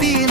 3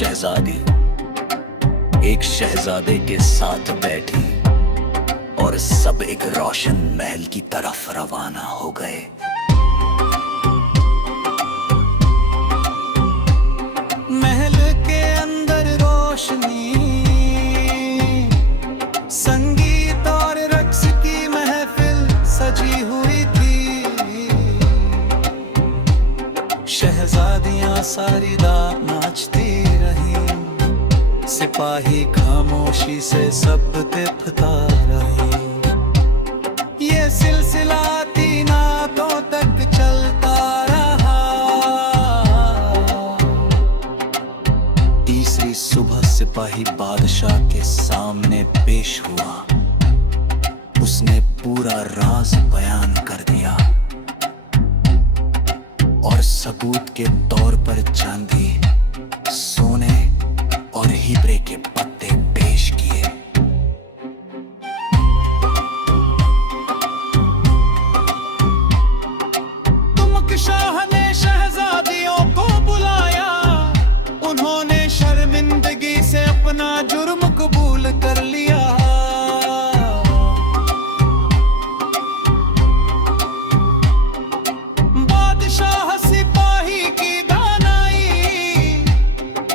शहजादी एक शहजादे के साथ बैठी और सब एक रोशन महल की तरफ रवाना हो गए। महल के अंदर रोशनी, संगीत और रक्स की महफिल सजी हुई थी। शहजादियां सारी रात नाचती रही, सिपाही खामोशी से सब देखता रहे। ये सिलसिला 3 रातों तक चलता रहा। तीसरी सुबह सिपाही बादशाह के सामने पेश हुआ। उसने पूरा राज बयान कर दिया और सबूत के तौर पर चांदी, सोने और हीरे के पत्ते पेश किए। तुमक शाह ने शहजादियों को बुलाया, उन्होंने शर्मिंदगी से अपना जुर्म कबूल कर लिया। बादशाह सिपाही की दानाई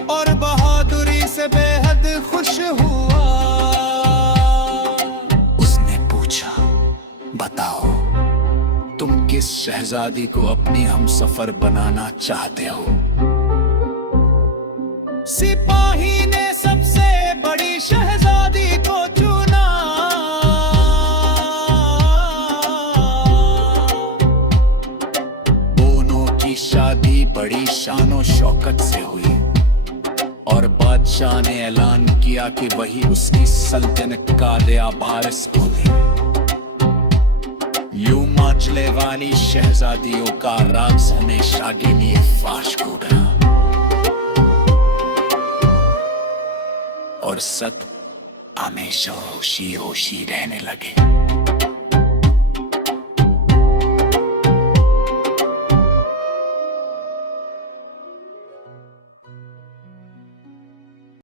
और बहादुरी से बेहद खुश हुआ। उसने पूछा, बताओ तुम किस शहजादी को अपनी हमसफर बनाना चाहते हो? सिपाही ने सबसे बड़ी शहजादी को चुना। दोनों की शादी बड़ी शानो शौकत से हुई और बादशाह ने ऐलान किया कि वही उसकी सल्तनत का बारिस होगी। यूं माचले वाली शहजादियों का राज हमेशा के लिए फाश हो गया और सब हमेशा होशी होशी रहने लगे।